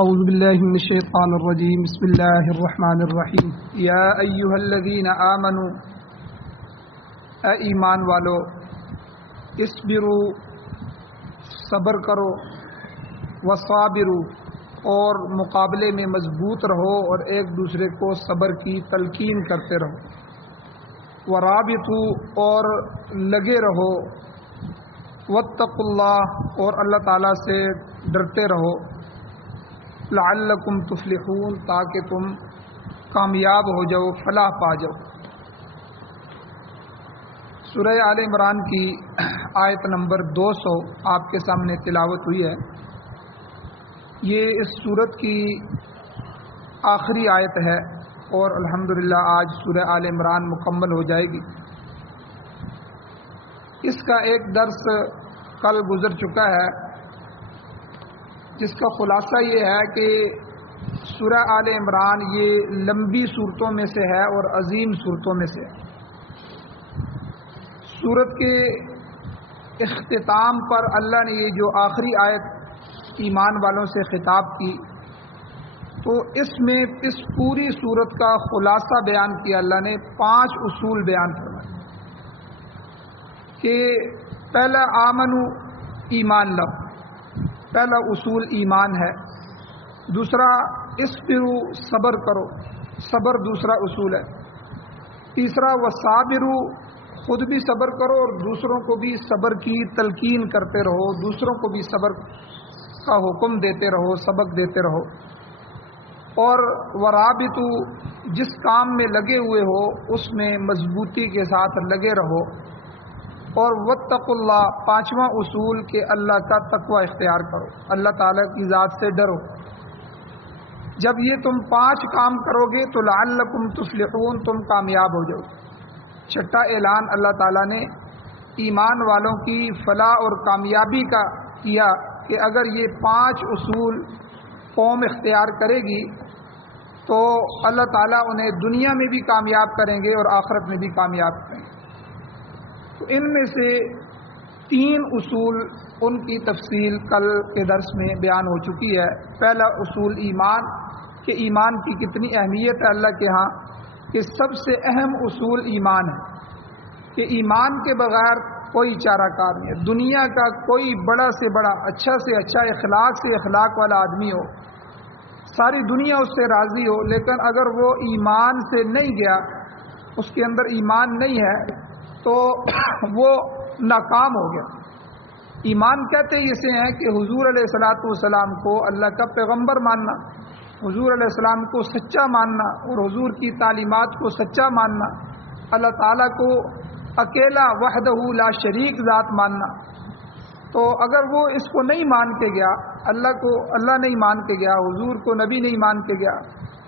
اعوذ باللہ من الشیطان الرجیم بسم اللہ الرحمن الرحیم یا ایہا الذین آمنوا اے ایمان والو اصبروا صبر کرو وصابروا اور مقابلے میں مضبوط رہو اور ایک دوسرے کو صبر کی تلقین کرتے رہو ورابطوا اور لگے رہو واتقوا اللہ اور اللہ تعالیٰ سے ڈرتے رہو لعلکم تفلحون تاکہ تم کامیاب ہو جاؤ فلاح پا جاؤ۔ سورہ آل عمران کی آیت نمبر 200 آپ کے سامنے تلاوت ہوئی ہے۔ یہ اس سورت کی آخری آیت ہے اور الحمدللہ آج سورہ آل عمران مکمل ہو جائے گی۔ اس کا ایک درس کل گزر چکا ہے جس کا خلاصہ یہ ہے کہ سورہ آل عمران یہ لمبی صورتوں میں سے ہے اور عظیم صورتوں میں سے ہے۔ سورت کے اختتام پر اللہ نے یہ جو آخری آیت ایمان والوں سے خطاب کی تو اس میں اس پوری سورت کا خلاصہ بیان کیا۔ اللہ نے 5 اصول بیان فرمائے کہ پہلا آمنو ایمان لاؤ، پہلا اصول ایمان ہے۔ دوسرا اصبروا صبر کرو، صبر دوسرا اصول ہے۔ تیسرا وصابروا خود بھی صبر کرو اور دوسروں کو بھی صبر کی تلقین کرتے رہو، دوسروں کو بھی صبر کا حکم دیتے رہو، سبق دیتے رہو۔ اور ورابطوا جس کام میں لگے ہوئے ہو اس میں مضبوطی کے ساتھ لگے رہو۔ اور واتقوا اللہ 5واں اصول کہ اللہ کا تقوی اختیار کرو، اللہ تعالیٰ کی ذات سے ڈرو۔ جب یہ تم 5 کام کرو گے تو لعلکم تفلحون تم کامیاب ہو جاؤ۔ چھٹا اعلان اللہ تعالیٰ نے ایمان والوں کی فلاح اور کامیابی کا کیا کہ اگر یہ 5 اصول قوم اختیار کرے گی تو اللہ تعالیٰ انہیں دنیا میں بھی کامیاب کریں گے اور آخرت میں بھی کامیاب کریں گے۔ تو ان میں سے 3 اصول ان کی تفصیل کل کے درس میں بیان ہو چکی ہے۔ پہلا اصول ایمان کہ ایمان کی کتنی اہمیت ہے اللہ کے ہاں، کہ سب سے اہم اصول ایمان ہے کہ ایمان کے بغیر کوئی چارہ کار نہیں ہے۔ دنیا کا کوئی بڑا سے بڑا اچھا سے اچھا اخلاق سے اخلاق والا آدمی ہو، ساری دنیا اس سے راضی ہو، لیکن اگر وہ ایمان سے نہیں گیا، اس کے اندر ایمان نہیں ہے تو وہ ناکام ہو گیا۔ ایمان کہتے اسے ہیں کہ حضور علیہ الصلاۃ والسلام کو اللہ کا پیغمبر ماننا، حضور علیہ السلام کو سچا ماننا اور حضور کی تعلیمات کو سچا ماننا، اللہ تعالیٰ کو اکیلا وحدہ لا شریک ذات ماننا۔ تو اگر وہ اس کو نہیں مان کے گیا، اللہ کو اللہ نہیں مان کے گیا، حضور کو نبی نہیں مان کے گیا،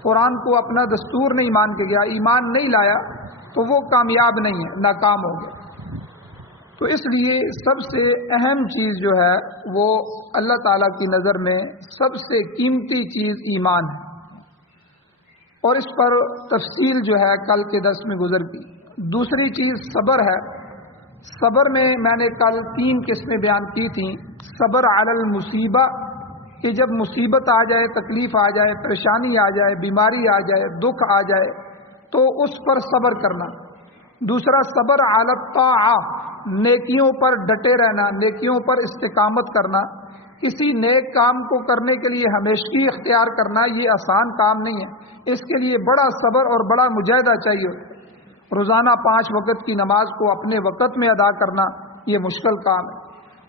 قرآن کو اپنا دستور نہیں مان کے گیا، ایمان نہیں لایا تو وہ کامیاب نہیں ہے، ناکام ہو گیا۔ تو اس لیے سب سے اہم چیز جو ہے وہ اللہ تعالیٰ کی نظر میں سب سے قیمتی چیز ایمان ہے، اور اس پر تفصیل جو ہے کل کے درس میں گزر گئی۔ دوسری چیز صبر ہے۔ صبر میں نے کل 3 قسمیں بیان کی تھیں۔ صبر علی المصیبہ کہ جب مصیبت آ جائے، تکلیف آ جائے، پریشانی آ جائے، بیماری آ جائے، دکھ آ جائے تو اس پر صبر کرنا۔ دوسرا صبر علی الطاعہ نیکیوں پر ڈٹے رہنا، نیکیوں پر استقامت کرنا۔ کسی نیک کام کو کرنے کے لیے ہمیشگی اختیار کرنا یہ آسان کام نہیں ہے، اس کے لیے بڑا صبر اور بڑا مجاہدہ چاہیے۔ روزانہ 5 وقت کی نماز کو اپنے وقت میں ادا کرنا یہ مشکل کام ہے،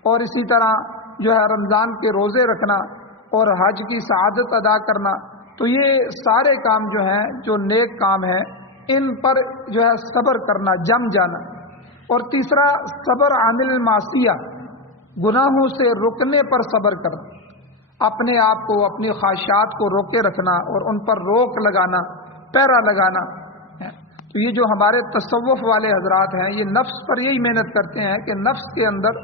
اور اسی طرح جو ہے رمضان کے روزے رکھنا اور حج کی سعادت ادا کرنا، تو یہ سارے کام جو ہیں جو نیک کام ہیں ان پر جو ہے صبر کرنا، جم جانا۔ اور تیسرا صبر عن المعصیہ گناہوں سے رکنے پر صبر کرنا، اپنے آپ کو اپنی خواہشات کو روکے رکھنا اور ان پر روک لگانا، پیرا لگانا۔ تو یہ جو ہمارے تصوف والے حضرات ہیں یہ نفس پر یہی محنت کرتے ہیں کہ نفس کے اندر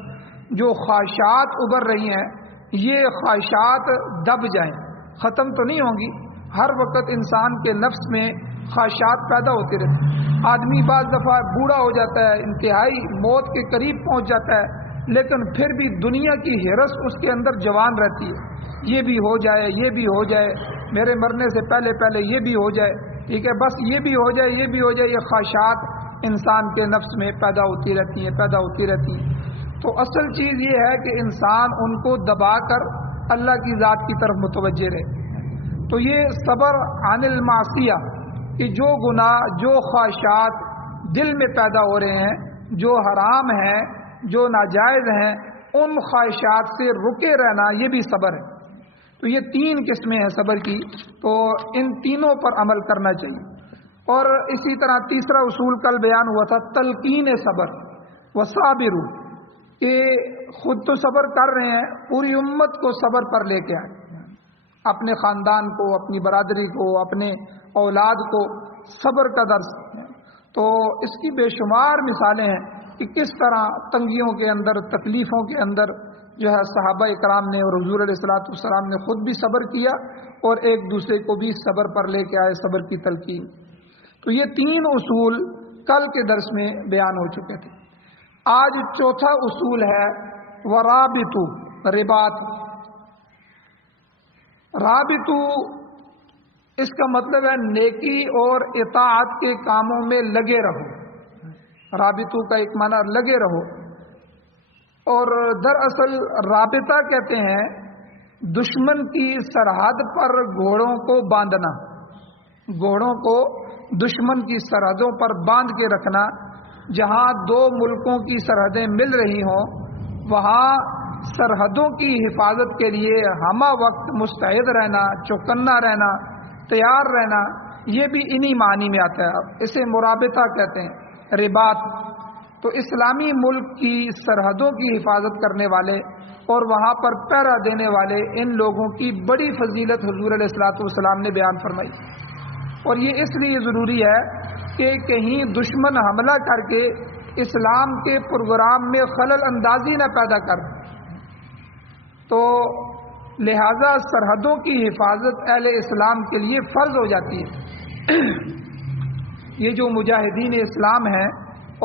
جو خواہشات ابھر رہی ہیں یہ خواہشات دب جائیں، ختم تو نہیں ہوں گی۔ ہر وقت انسان کے نفس میں خواہشات پیدا ہوتی رہتی۔ آدمی بعض دفعہ بوڑھا ہو جاتا ہے، انتہائی موت کے قریب پہنچ جاتا ہے، لیکن پھر بھی دنیا کی ہرس اس کے اندر جوان رہتی ہے۔ یہ بھی ہو جائے، یہ بھی ہو جائے، میرے مرنے سے پہلے پہلے یہ بھی ہو جائے، ٹھیک ہے، بس یہ بھی ہو جائے، یہ بھی ہو جائے، یہ خواہشات انسان کے نفس میں پیدا ہوتی رہتی ہیں. تو اصل چیز یہ ہے کہ انسان ان کو دبا کر اللہ کی ذات کی طرف متوجہ رہے. تو یہ صبر عن المعصیہ کہ جو گناہ، جو خواہشات دل میں پیدا ہو رہے ہیں، جو حرام ہیں، جو ناجائز ہیں، ان خواہشات سے رکے رہنا، یہ بھی صبر ہے. تو یہ 3 قسمیں ہیں صبر کی، تو ان تینوں پر عمل کرنا چاہیے. اور اسی طرح تیسرا اصول کل بیان ہوا تھا، تلقین صبر وصابروا، کہ خود تو صبر کر رہے ہیں، پوری امت کو صبر پر لے کے آئیں، اپنے خاندان کو، اپنی برادری کو، اپنے اولاد کو صبر کا درس. تو اس کی بے شمار مثالیں ہیں کہ کس طرح تنگیوں کے اندر، تکلیفوں کے اندر جو ہے صحابہ اکرام نے اور حضور علیہ الصلوۃ والسلام نے خود بھی صبر کیا اور ایک دوسرے کو بھی صبر پر لے کے آئے، صبر کی تلقین. تو یہ 3 اصول کل کے درس میں بیان ہو چکے تھے. آج چوتھا اصول ہے ورابطو، رباط. رابطو اس کا مطلب ہے نیکی اور اطاعت کے کاموں میں لگے رہو. رابطو کا ایک معنی لگے رہو، اور دراصل رابطہ کہتے ہیں دشمن کی سرحد پر گھوڑوں کو باندھنا، گھوڑوں کو دشمن کی سرحدوں پر باندھ کے رکھنا. جہاں 2 ملکوں کی سرحدیں مل رہی ہوں، وہاں سرحدوں کی حفاظت کے لیے ہمہ وقت مستعد رہنا، چوکنا رہنا، تیار رہنا، یہ بھی انہی معنی میں آتا ہے. اسے مرابطہ کہتے ہیں، رباط. تو اسلامی ملک کی سرحدوں کی حفاظت کرنے والے اور وہاں پر پہرا دینے والے، ان لوگوں کی بڑی فضیلت حضور علیہ الصلوۃ والسلام نے بیان فرمائی. اور یہ اس لیے ضروری ہے کہ کہیں دشمن حملہ کر کے اسلام کے پروگرام میں خلل اندازی نہ پیدا کر. تو لہذا سرحدوں کی حفاظت اہل اسلام کے لیے فرض ہو جاتی ہے. یہ جو مجاہدین اسلام ہیں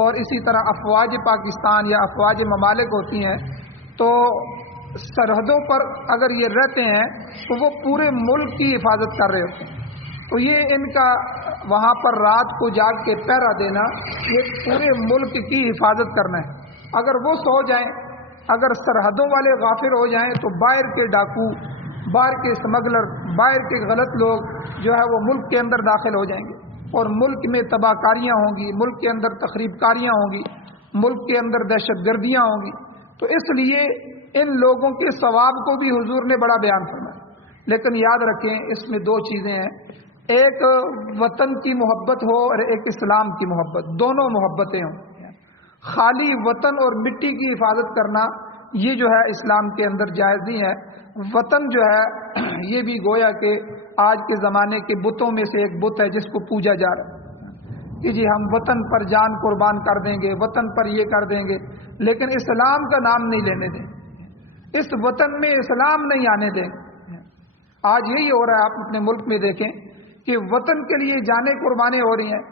اور اسی طرح افواج پاکستان یا افواج ممالک ہوتی ہیں، تو سرحدوں پر اگر یہ رہتے ہیں تو وہ پورے ملک کی حفاظت کر رہے ہوتے ہیں. تو یہ ان کا وہاں پر رات کو جاگ کے پہرا دینا، یہ پورے ملک کی حفاظت کرنا ہے. اگر وہ سو جائیں، اگر سرحدوں والے غافل ہو جائیں، تو باہر کے ڈاکو، باہر کے اسمگلر، باہر کے غلط لوگ جو ہے وہ ملک کے اندر داخل ہو جائیں گے، اور ملک میں تباہ کاریاں ہوں گی، ملک کے اندر تخریب کاریاں ہوں گی، ملک کے اندر دہشت گردیاں ہوں گی. تو اس لیے ان لوگوں کے ثواب کو بھی حضور نے بڑا بیان فرمایا. لیکن یاد رکھیں، اس میں 2 چیزیں ہیں، ایک وطن کی محبت ہو اور ایک اسلام کی محبت، دونوں محبتیں ہوں. خالی وطن اور مٹی کی حفاظت کرنا یہ جو ہے اسلام کے اندر جائز نہیں ہے. وطن جو ہے یہ بھی گویا کہ آج کے زمانے کے بتوں میں سے ایک بت ہے جس کو پوجا جا رہا ہے کہ جی ہم وطن پر جان قربان کر دیں گے، وطن پر یہ کر دیں گے، لیکن اسلام کا نام نہیں لینے دیں، اس وطن میں اسلام نہیں آنے دیں. آج یہی ہو رہا ہے. آپ اپنے ملک میں دیکھیں کہ وطن کے لیے جانیں قربانیں ہو رہی ہیں،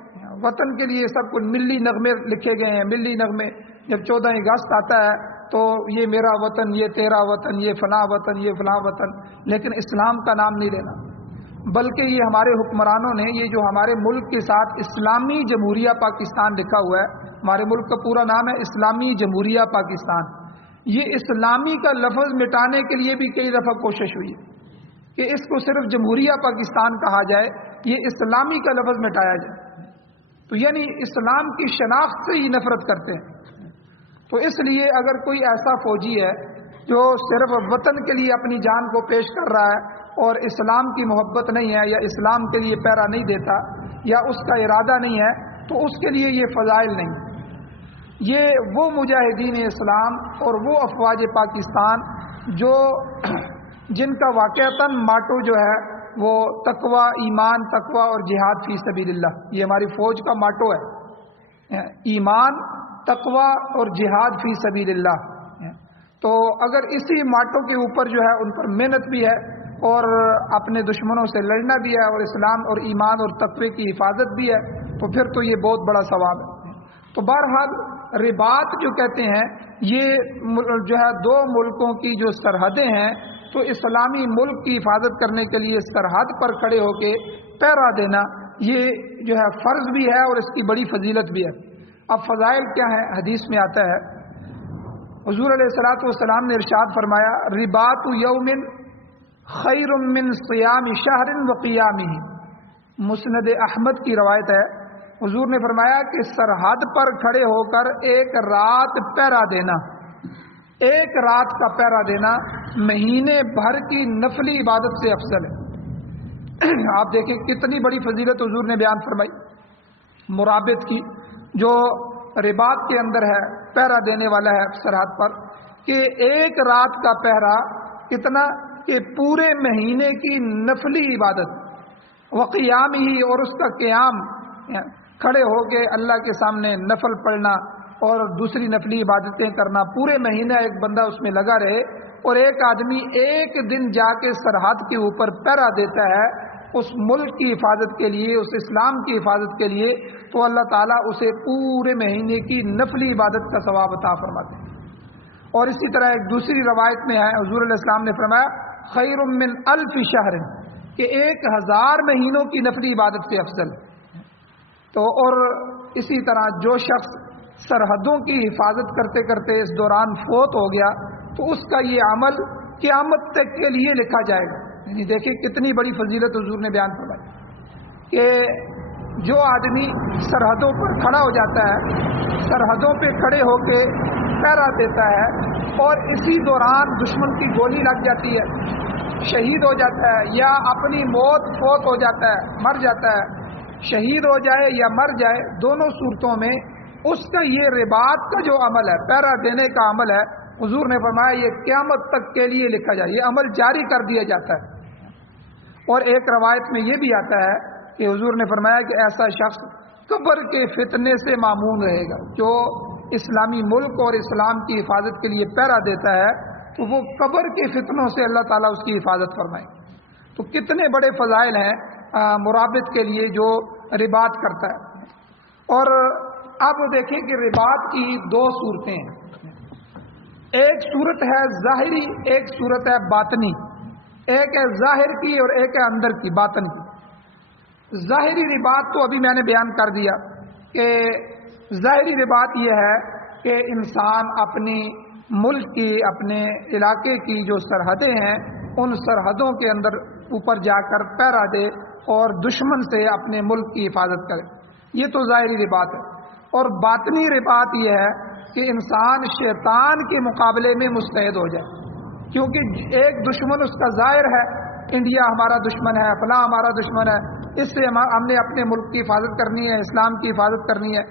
وطن کے لیے سب کچھ ملی نغمے لکھے گئے ہیں. ملی نغمے جب 14 اگست آتا ہے تو یہ میرا وطن، یہ تیرا وطن، یہ فلاں وطن، یہ فلاں وطن، لیکن اسلام کا نام نہیں لینا. بلکہ یہ ہمارے حکمرانوں نے، یہ جو ہمارے ملک کے ساتھ اسلامی جمہوریہ پاکستان لکھا ہوا ہے، ہمارے ملک کا پورا نام ہے اسلامی جمہوریہ پاکستان، یہ اسلامی کا لفظ مٹانے کے لیے بھی کئی دفعہ کوشش ہوئی کہ اس کو صرف جمہوریہ پاکستان کہا جائے، یہ اسلامی کا لفظ مٹایا جائے. تو یعنی اسلام کی شناخت سے ہی نفرت کرتے ہیں. تو اس لیے اگر کوئی ایسا فوجی ہے جو صرف وطن کے لیے اپنی جان کو پیش کر رہا ہے اور اسلام کی محبت نہیں ہے، یا اسلام کے لیے پہرا نہیں دیتا، یا اس کا ارادہ نہیں ہے، تو اس کے لیے یہ فضائل نہیں. یہ وہ مجاہدین اسلام اور وہ افواج پاکستان جو جن کا واقعتاً ماٹو جو ہے وہ تقوی، ایمان، تقوی اور جہاد فی سبیل اللہ، یہ ہماری فوج کا ماٹو ہے، ایمان، تقوی اور جہاد فی سبیل اللہ. تو اگر اسی ماٹو کے اوپر جو ہے ان پر محنت بھی ہے اور اپنے دشمنوں سے لڑنا بھی ہے اور اسلام اور ایمان اور تقوی کی حفاظت بھی ہے، تو پھر تو یہ بہت بڑا ثواب ہے. تو بہرحال رباط جو کہتے ہیں، یہ جو ہے 2 ملکوں کی جو سرحدیں ہیں، تو اسلامی ملک کی حفاظت کرنے کے لیے سرحد پر کھڑے ہو کے پہرا دینا یہ جو ہے فرض بھی ہے اور اس کی بڑی فضیلت بھی ہے۔ اب فضائل کیا ہیں؟ حدیث میں آتا ہے، حضور علیہ الصلوۃ والسلام نے ارشاد فرمایا، رباط یوم خیر من صیام شہر وقیامہ۔ مسند احمد کی روایت ہے، حضور نے فرمایا کہ سرحد پر کھڑے ہو کر ایک رات پہرا دینا، ایک رات کا پہرا دینا مہینے بھر کی نفلی عبادت سے افضل ہے۔ آپ دیکھیں کتنی بڑی فضیلت حضور نے بیان فرمائی مرابط کی، جو رباط کے اندر ہے، پہرا دینے والا ہے سرحد پر، کہ ایک رات کا پہرا کتنا کہ پورے مہینے کی نفلی عبادت، وقیام ہی، اور اس کا قیام، کھڑے ہو کے اللہ کے سامنے نفل پڑھنا اور دوسری نفلی عبادتیں کرنا، پورے مہینہ ایک بندہ اس میں لگا رہے، اور ایک آدمی ایک دن جا کے سرحد کے اوپر پہرا دیتا ہے اس ملک کی حفاظت کے لیے، اس اسلام کی حفاظت کے لیے، تو اللہ تعالیٰ اسے پورے مہینے کی نفلی عبادت کا ثواب عطا فرماتے ہیں۔ اور اسی طرح ایک دوسری روایت میں ہے، حضور علیہ السلام نے فرمایا خیر من الف شہر، کہ 1000 مہینوں کی نفلی عبادت سے افضل۔ تو اور اسی طرح جو شخص سرحدوں کی حفاظت کرتے کرتے اس دوران فوت ہو گیا تو اس کا یہ عمل قیامت تک کے لیے لکھا جائے گا۔ یعنی دیکھیں کتنی بڑی فضیلت حضور نے بیان فرمائی کہ جو آدمی سرحدوں پر کھڑا ہو جاتا ہے، سرحدوں پہ کھڑے ہو کے پہرا دیتا ہے، اور اسی دوران دشمن کی گولی لگ جاتی ہے، شہید ہو جاتا ہے، یا اپنی موت فوت ہو جاتا ہے، مر جاتا ہے، شہید ہو جائے یا مر جائے، دونوں صورتوں میں اس کا یہ رباط کا جو عمل ہے، پہرا دینے کا عمل ہے، حضور نے فرمایا یہ قیامت تک کے لیے لکھا جائے، یہ عمل جاری کر دیا جاتا ہے۔ اور ایک روایت میں یہ بھی آتا ہے کہ حضور نے فرمایا کہ ایسا شخص قبر کے فتنے سے معمون رہے گا، جو اسلامی ملک اور اسلام کی حفاظت کے لیے پہرا دیتا ہے تو وہ قبر کے فتنوں سے اللہ تعالیٰ اس کی حفاظت فرمائے۔ تو کتنے بڑے فضائل ہیں مرابط کے لیے جو رباط کرتا ہے۔ اور اب دیکھیں کہ رباط کی 2 صورتیں ہیں، ایک صورت ہے ظاہری، ایک صورت ہے باطنی، ایک ہے ظاہر کی اور ایک ہے اندر کی، باطن کی۔ ظاہری رباط تو ابھی میں نے بیان کر دیا کہ ظاہری رباط یہ ہے کہ انسان اپنی ملک کی، اپنے علاقے کی جو سرحدیں ہیں ان سرحدوں کے اندر اوپر جا کر پہرا دے اور دشمن سے اپنے ملک کی حفاظت کرے، یہ تو ظاہری رباط ہے۔ اور باطنی رباط یہ ہے کہ انسان شیطان کے مقابلے میں مستعد ہو جائے، کیونکہ ایک دشمن اس کا ظاہر ہے، انڈیا ہمارا دشمن ہے، فلاں ہمارا دشمن ہے، اس سے ہم نے اپنے ملک کی حفاظت کرنی ہے، اسلام کی حفاظت کرنی ہے۔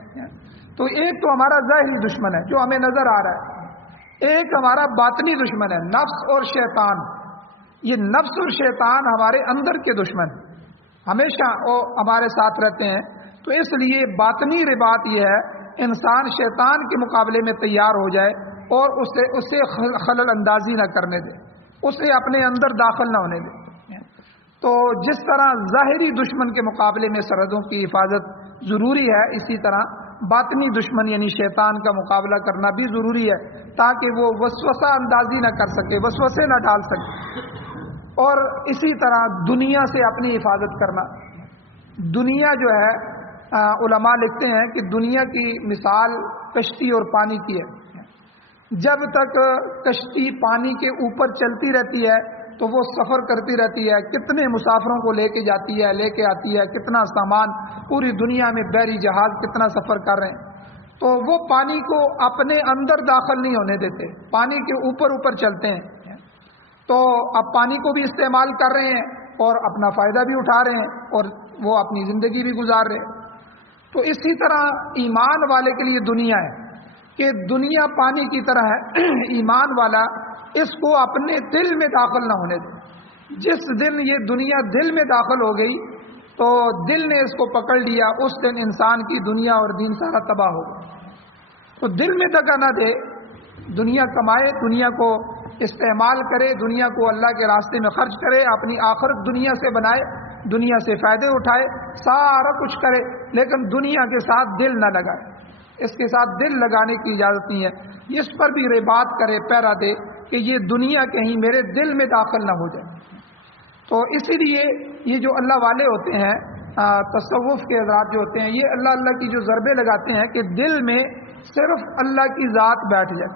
تو ایک تو ہمارا ظاہری دشمن ہے جو ہمیں نظر آ رہا ہے، ایک ہمارا باطنی دشمن ہے نفس اور شیطان۔ یہ نفس اور شیطان ہمارے اندر کے دشمن ہمیشہ وہ ہمارے ساتھ رہتے ہیں، تو اس لیے باطنی رباط یہ ہے انسان شیطان کے مقابلے میں تیار ہو جائے اور اسے خلل اندازی نہ کرنے دے، اسے اپنے اندر داخل نہ ہونے دے۔ تو جس طرح ظاہری دشمن کے مقابلے میں سرحدوں کی حفاظت ضروری ہے، اسی طرح باطنی دشمن یعنی شیطان کا مقابلہ کرنا بھی ضروری ہے، تاکہ وہ وسوسہ اندازی نہ کر سکے، وسوسے نہ ڈال سکے۔ اور اسی طرح دنیا سے اپنی حفاظت کرنا۔ دنیا جو ہے علماء لکھتے ہیں کہ دنیا کی مثال کشتی اور پانی کی ہے۔ جب تک کشتی پانی کے اوپر چلتی رہتی ہے تو وہ سفر کرتی رہتی ہے، کتنے مسافروں کو لے کے جاتی ہے، لے کے آتی ہے، کتنا سامان، پوری دنیا میں بحری جہاز کتنا سفر کر رہے ہیں، تو وہ پانی کو اپنے اندر داخل نہیں ہونے دیتے، پانی کے اوپر اوپر چلتے ہیں۔ تو اب پانی کو بھی استعمال کر رہے ہیں اور اپنا فائدہ بھی اٹھا رہے ہیں اور وہ اپنی زندگی بھی گزار رہے ہیں۔ تو اسی طرح ایمان والے کے لیے دنیا ہے کہ دنیا پانی کی طرح ہے، ایمان والا اس کو اپنے دل میں داخل نہ ہونے دے۔ جس دن یہ دنیا دل میں داخل ہو گئی تو دل نے اس کو پکڑ لیا، اس دن انسان کی دنیا اور دین سارا تباہ ہوگا۔ تو دل میں دگا نہ دے، دنیا کمائے، دنیا کو استعمال کرے، دنیا کو اللہ کے راستے میں خرچ کرے، اپنی آخرت دنیا سے بنائے، دنیا سے فائدے اٹھائے، سارا کچھ کرے، لیکن دنیا کے ساتھ دل نہ لگائے، اس کے ساتھ دل لگانے کی اجازت نہیں ہے۔ اس پر بھی رباط کرے، پہرا دے کہ یہ دنیا کہیں میرے دل میں داخل نہ ہو جائے۔ تو اسی لیے یہ جو اللہ والے ہوتے ہیں، تصوف کے حضرات جو ہوتے ہیں، یہ اللہ اللہ کی جو ضربیں لگاتے ہیں کہ دل میں صرف اللہ کی ذات بیٹھ جائے،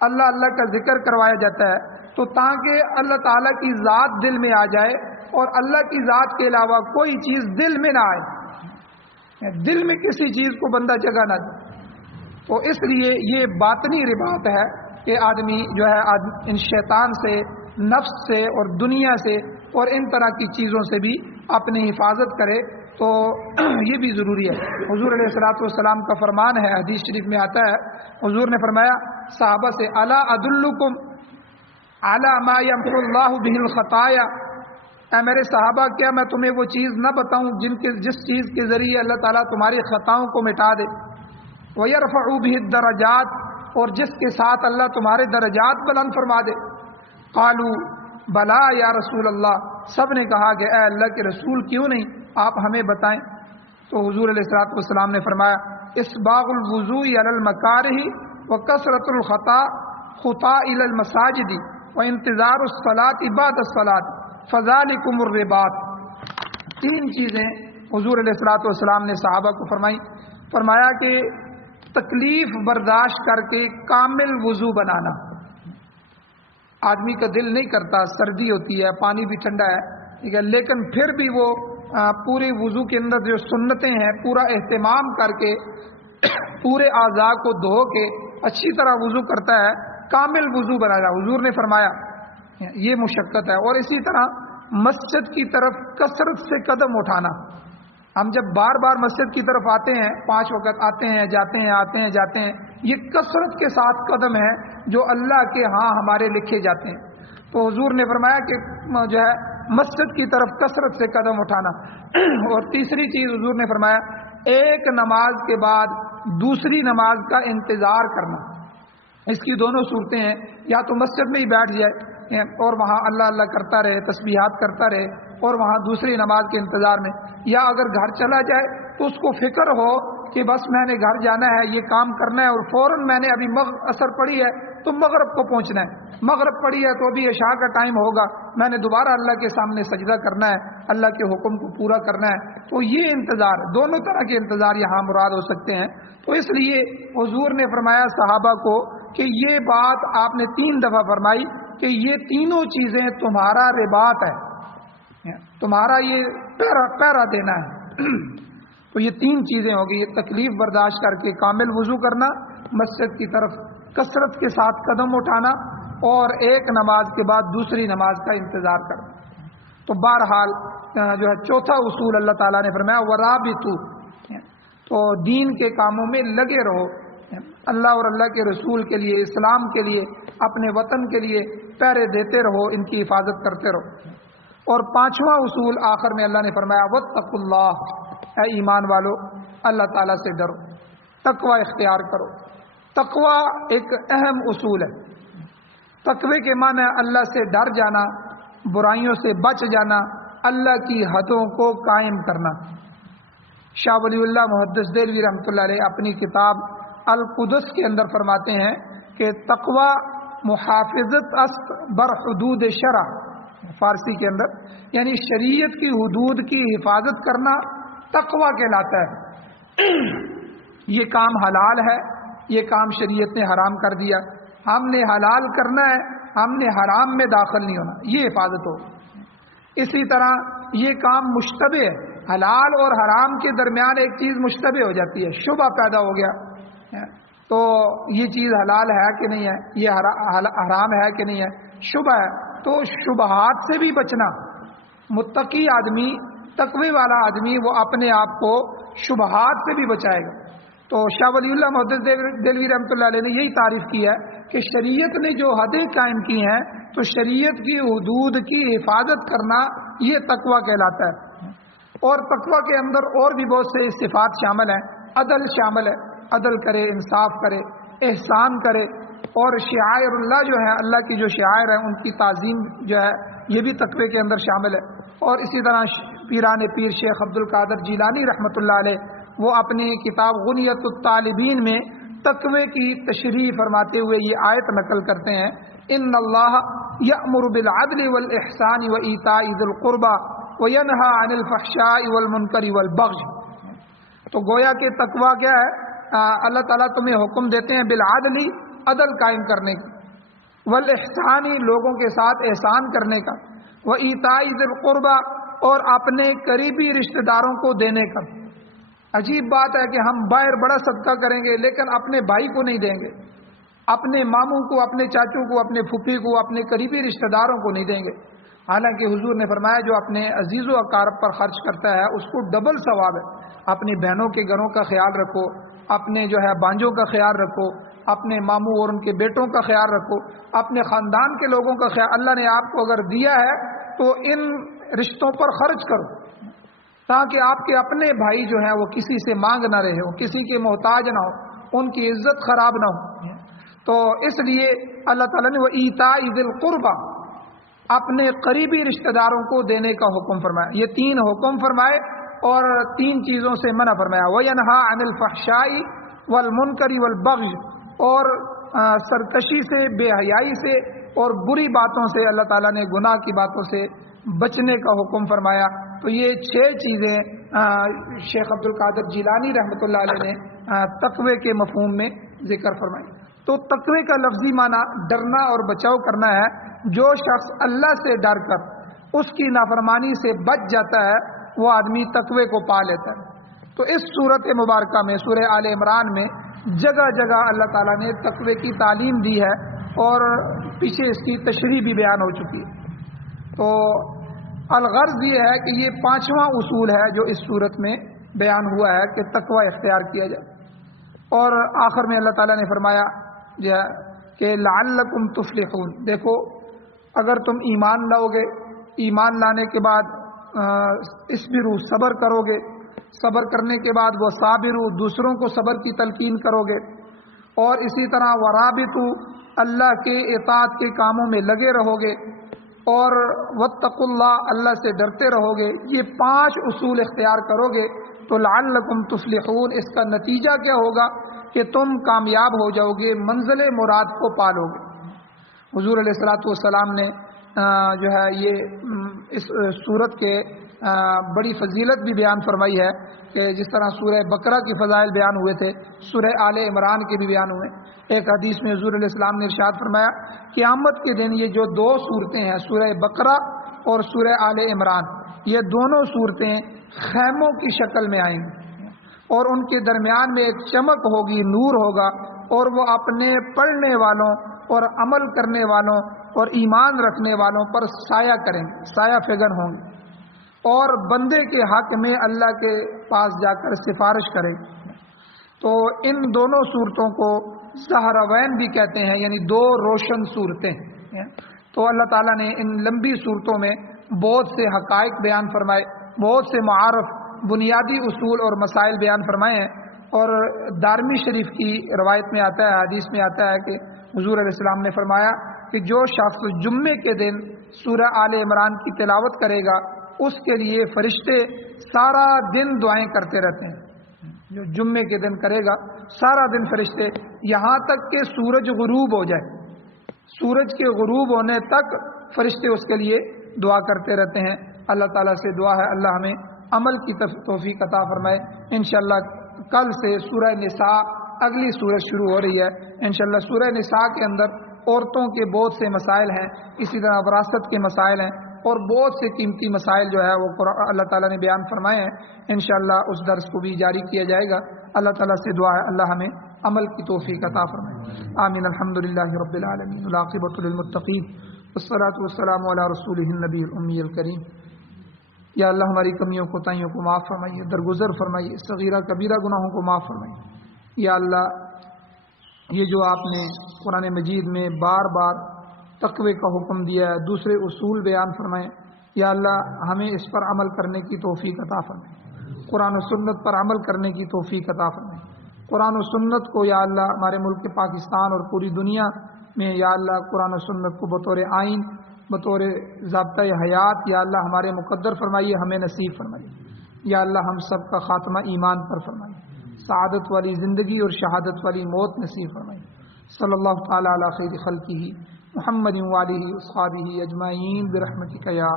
اللہ اللہ کا ذکر کروایا جاتا ہے تو تاکہ اللہ تعالیٰ کی ذات دل میں آ جائے اور اللہ کی ذات کے علاوہ کوئی چیز دل میں نہ آئے، دل میں کسی چیز کو بندہ جگہ نہ دے۔ تو اس لیے یہ باطنی رباط ہے کہ آدمی جو ہے ان شیطان سے، نفس سے اور دنیا سے اور ان طرح کی چیزوں سے بھی اپنی حفاظت کرے، تو یہ بھی ضروری ہے۔ حضور علیہ الصلوۃ والسلام کا فرمان ہے، حدیث شریف میں آتا ہے، حضور نے فرمایا صحابہ سے، الا ادلکم علی ما یمحو اللہ بہ الخطایا، اے میرے صحابہ کیا میں تمہیں وہ چیز نہ بتاؤں جس چیز کے ذریعے اللہ تعالیٰ تمہاری خطاؤں کو مٹا دے، وَيَرْفَعُ بِهِ الدَّرَجَاتِ، اور جس کے ساتھ اللہ تمہارے درجات بلند فرما دے۔ قالوا بلا یا رسول اللہ، سب نے کہا کہ اے اللہ کے رسول کیوں نہیں، آپ ہمیں بتائیں۔ تو حضور علیہ الصلوۃ والسلام نے فرمایا اسباغ الوضوء علی المکارہ وکثرۃ الخطا خطا الی المساجد وانتظار الصلاۃ بعد الصلاۃ فذلکم الرباط۔ تین چیزیں حضور علیہ الصلوۃ والسلام نے صحابہ کو فرمایا کہ تکلیف برداشت کر کے کامل وضو بنانا۔ آدمی کا دل نہیں کرتا، سردی ہوتی ہے، پانی بھی ٹھنڈا ہے، ٹھیک ہے، لیکن پھر بھی وہ پورے وضو کے اندر جو سنتیں ہیں پورا اہتمام کر کے پورے اعضاء کو دھو کے اچھی طرح وضو کرتا ہے، کامل وضو بنانا۔ حضور نے فرمایا یہ مشقت ہے۔ اور اسی طرح مسجد کی طرف کثرت سے قدم اٹھانا۔ ہم جب بار بار مسجد کی طرف آتے ہیں، 5 وقت آتے ہیں جاتے ہیں آتے ہیں جاتے ہیں، یہ کثرت کے ساتھ قدم ہیں جو اللہ کے ہاں ہمارے لکھے جاتے ہیں۔ تو حضور نے فرمایا کہ جو ہے مسجد کی طرف کثرت سے قدم اٹھانا۔ اور تیسری چیز حضور نے فرمایا ایک نماز کے بعد دوسری نماز کا انتظار کرنا۔ اس کی دونوں صورتیں ہیں، یا تو مسجد میں ہی بیٹھ جائے اور وہاں اللہ اللہ کرتا رہے، تسبیحات کرتا رہے اور وہاں دوسری نماز کے انتظار میں، یا اگر گھر چلا جائے تو اس کو فکر ہو کہ بس میں نے گھر جانا ہے، یہ کام کرنا ہے اور فوراً میں نے ابھی عصر پڑھی ہے تو مغرب کو پہنچنا ہے، مغرب پڑھی ہے تو ابھی عشاء کا ٹائم ہوگا، میں نے دوبارہ اللہ کے سامنے سجدہ کرنا ہے، اللہ کے حکم کو پورا کرنا ہے۔ تو یہ انتظار، دونوں طرح کے انتظار یہاں مراد ہو سکتے ہیں۔ تو اس لیے حضور نے فرمایا صحابہ کو کہ یہ بات آپ نے 3 دفعہ فرمائی کہ یہ تینوں چیزیں تمہارا رباط ہے، تمہارا یہ پیرا دینا ہے۔ تو یہ 3 چیزیں ہوگی، یہ تکلیف برداشت کر کے کامل وضو کرنا، مسجد کی طرف کثرت کے ساتھ قدم اٹھانا، اور ایک نماز کے بعد دوسری نماز کا انتظار کرنا۔ تو بہرحال جو ہے چوتھا اصول اللہ تعالیٰ نے فرمایا ورابطوا، تو دین کے کاموں میں لگے رہو، اللہ اور اللہ کے رسول کے لیے، اسلام کے لیے، اپنے وطن کے لیے پہرے دیتے رہو، ان کی حفاظت کرتے رہو۔ اور 5واں اصول آخر میں اللہ نے فرمایا واتقوا اللہ، اے ایمان والو اللہ تعالیٰ سے ڈرو، تقوی اختیار کرو۔ تقوی ایک اہم اصول ہے۔ تقوی کے معنی ہے اللہ سے ڈر جانا، برائیوں سے بچ جانا، اللہ کی حدوں کو قائم کرنا۔ شاہ ولی اللہ محدث دہلوی رحمۃ اللہ علیہ اپنی کتاب القدس کے اندر فرماتے ہیں کہ تقوی محافظت است بر حدود شرع، فارسی کے اندر یعنی شریعت کی حدود کی حفاظت کرنا تقوی کہلاتا ہے۔ یہ کام حلال ہے، یہ کام شریعت نے حرام کر دیا، ہم نے حلال کرنا ہے، ہم نے حرام میں داخل نہیں ہونا، یہ حفاظت ہو۔ اسی طرح یہ کام مشتبہ ہے، حلال اور حرام کے درمیان ایک چیز مشتبہ ہو جاتی ہے، شبہ پیدا ہو گیا، تو یہ چیز حلال ہے کہ نہیں ہے، یہ حرام ہے کہ نہیں ہے، شبہ ہے، تو شبہات سے بھی بچنا۔ متقی آدمی، تقوی والا آدمی، وہ اپنے آپ کو شبہات سے بھی بچائے گا۔ تو شاہ ولی اللہ محدث دہلوی رحمۃ اللہ علیہ نے یہی تعریف کی ہے کہ شریعت نے جو حدیں قائم کی ہیں تو شریعت کی حدود کی حفاظت کرنا یہ تقوی کہلاتا ہے۔ اور تقوی کے اندر اور بھی بہت سے صفات شامل ہیں، عدل شامل ہے، عدل کرے، انصاف کرے، احسان کرے، اور شعائر اللہ جو ہے، اللہ کی جو شعائر ہیں ان کی تعظیم جو ہے یہ بھی تقوی کے اندر شامل ہے۔ اور اسی طرح پیران پیر شیخ عبد القادر جیلانی رحمۃ اللہ علیہ وہ اپنی کتاب غنیت الطالبین میں تقوی کی تشریح فرماتے ہوئے یہ آیت نقل کرتے ہیں ان اللہ یأمر بالعدل والاحسان وایتاء ذی القربى وینہی عن الفحشاء والمنکر والبغی. تو گویا کہ تقویٰ کیا ہے؟ اللہ تعالیٰ تمہیں حکم دیتے ہیں بالعدل، عدل قائم کرنے کا، والاحسان لوگوں کے ساتھ احسان کرنے کا، وایتاء ذی القربى اور اپنے قریبی رشتہ داروں کو دینے کا. عجیب بات ہے کہ ہم باہر بڑا صدقہ کریں گے لیکن اپنے بھائی کو نہیں دیں گے، اپنے ماموں کو، اپنے چاچو کو، اپنے پھوپھی کو، اپنے قریبی رشتہ داروں کو نہیں دیں گے. حالانکہ حضور نے فرمایا جو اپنے عزیز و اقارب پر خرچ کرتا ہے اس کو ڈبل ثواب ہے. اپنی بہنوں کے گھروں کا خیال رکھو، اپنے جو ہے بانجوں کا خیال رکھو، اپنے ماموں اور ان کے بیٹوں کا خیال رکھو، اپنے خاندان کے لوگوں کا خیال. اللہ نے آپ کو اگر دیا ہے تو ان رشتوں پر خرچ کرو تاکہ آپ کے اپنے بھائی جو ہیں وہ کسی سے مانگ نہ رہے ہو، کسی کے محتاج نہ ہو، ان کی عزت خراب نہ ہو. تو اس لیے اللہ تعالیٰ نے وہ ایتاء ذی القربى اپنے قریبی رشتہ داروں کو دینے کا حکم فرمایا. یہ 3 حکم فرمائے اور 3 چیزوں سے منع فرمایا. وَيَنْهَى عَنِ الْفَحْشَاءِ وَالْمُنْكَرِ وَالْبَغْيِ اور سرکشی سے، بے حیائی سے اور بری باتوں سے، اللہ تعالیٰ نے گناہ کی باتوں سے بچنے کا حکم فرمایا. تو یہ 6 چیزیں شیخ عبد القادر جیلانی رحمۃ اللہ علیہ نے تقوی کے مفہوم میں ذکر فرمائی. تو تقوی کا لفظی معنی ڈرنا اور بچاؤ کرنا ہے. جو شخص اللہ سے ڈر کر اس کی نافرمانی سے بچ جاتا ہے وہ آدمی تقوی کو پا لیتا ہے. تو اس صورت مبارکہ میں سورہ آل عمران میں جگہ جگہ اللہ تعالیٰ نے تقوی کی تعلیم دی ہے اور پیچھے اس کی تشریح بھی بیان ہو چکی ہے. تو الغرض یہ ہے کہ یہ 5واں اصول ہے جو اس صورت میں بیان ہوا ہے کہ تقوی اختیار کیا جائے. اور آخر میں اللہ تعالیٰ نے فرمایا جو ہے کہ لعلکم تفلحون. دیکھو اگر تم ایمان لاؤ گے، ایمان لانے کے بعد اصبروا صبر کرو گے، صبر کرنے کے بعد وہ صابروا دوسروں کو صبر کی تلقین کرو گے، اور اسی طرح ورابطوا اللہ کے اطاعت کے کاموں میں لگے رہو گے، اور واتقوا اللہ اللہ سے ڈرتے رہو گے. یہ 5 اصول اختیار کرو گے تو لعلکم تفلحون. اس کا نتیجہ کیا ہوگا کہ تم کامیاب ہو جاؤ گے، منزل مراد کو پالو گے. حضور علیہ الصلوۃ والسلام نے جو ہے یہ اس صورت کے بڑی فضیلت بھی بیان فرمائی ہے کہ جس طرح سورہ بقرہ کی فضائل بیان ہوئے تھے، سورہ آل عمران کے بھی بیان ہوئے. ایک حدیث میں حضور علیہ السلام نے ارشاد فرمایا قیامت کے دن یہ جو 2 صورتیں ہیں سورہ بقرہ اور سورہ آل عمران، یہ دونوں صورتیں خیموں کی شکل میں آئیں گی اور ان کے درمیان میں ایک چمک ہوگی، نور ہوگا، اور وہ اپنے پڑھنے والوں اور عمل کرنے والوں اور ایمان رکھنے والوں پر سایہ کریں گے، سایہ فگن ہوں گے، اور بندے کے حق میں اللہ کے پاس جا کر سفارش کریں گے. تو ان دونوں صورتوں کو زہراوین بھی کہتے ہیں، یعنی 2 روشن صورتیں. تو اللہ تعالیٰ نے ان لمبی صورتوں میں بہت سے حقائق بیان فرمائے، بہت سے معارف، بنیادی اصول اور مسائل بیان فرمائے ہیں. اور دارمی شریف کی روایت میں آتا ہے، حدیث میں آتا ہے کہ حضور علیہ السلام نے فرمایا کہ جو شخص جمعے کے دن سورہ آل عمران کی تلاوت کرے گا اس کے لیے فرشتے سارا دن دعائیں کرتے رہتے ہیں. جو جمعے کے دن کرے گا سارا دن فرشتے، یہاں تک کہ سورج غروب ہو جائے، سورج کے غروب ہونے تک فرشتے اس کے لیے دعا کرتے رہتے ہیں. اللہ تعالیٰ سے دعا ہے اللہ ہمیں عمل کی توفیق عطا فرمائے. انشاءاللہ کل سے سورہ نساء اگلی سورج شروع ہو رہی ہے. انشاءاللہ سورہ نساء کے اندر عورتوں کے بہت سے مسائل ہیں، اسی طرح وراثت کے مسائل ہیں، اور بہت سے قیمتی مسائل جو ہے وہ اللہ تعالیٰ نے بیان فرمائے ہیں. انشاءاللہ اس درس کو بھی جاری کیا جائے گا. اللہ تعالیٰ سے دعا ہے اللہ ہمیں عمل کی توفیق عطا فرمائے. آمین. الحمدللہ رب العالمین والعاقبۃ للمتقین والصلاۃ والسلام علی رسولہ النبی الامی الکریم. یا اللہ ہماری کمیوں کوتاہیوں کو معاف فرمائیے، درگزر فرمائیے، صغیرہ کبیرہ گناہوں کو معاف فرمائیے. یا اللہ یہ جو آپ نے قرآن مجید میں بار بار تقوی کا حکم دیا ہے، دوسرے اصول بیان فرمائیں، یا اللہ ہمیں اس پر عمل کرنے کی توفیق عطا فرمائیں. قرآن و سنت پر عمل کرنے کی توفیق عطا فرمائیں. قرآن و سنت کو یا اللہ ہمارے ملک پاکستان اور پوری دنیا میں یا اللہ قرآن و سنت کو بطور آئین، بطور ضابطۂ حیات یا اللہ ہمارے مقدر فرمائیے، ہمیں نصیب فرمائیے. یا اللہ ہم سب کا خاتمہ ایمان پر فرمائیے، سعادت والی زندگی اور شہادت والی موت نصیب فرمائیے. صلی اللہ تعالی علی خیر خلقہ محمد وآلہ وصحبہ اجمعین برحمتک یا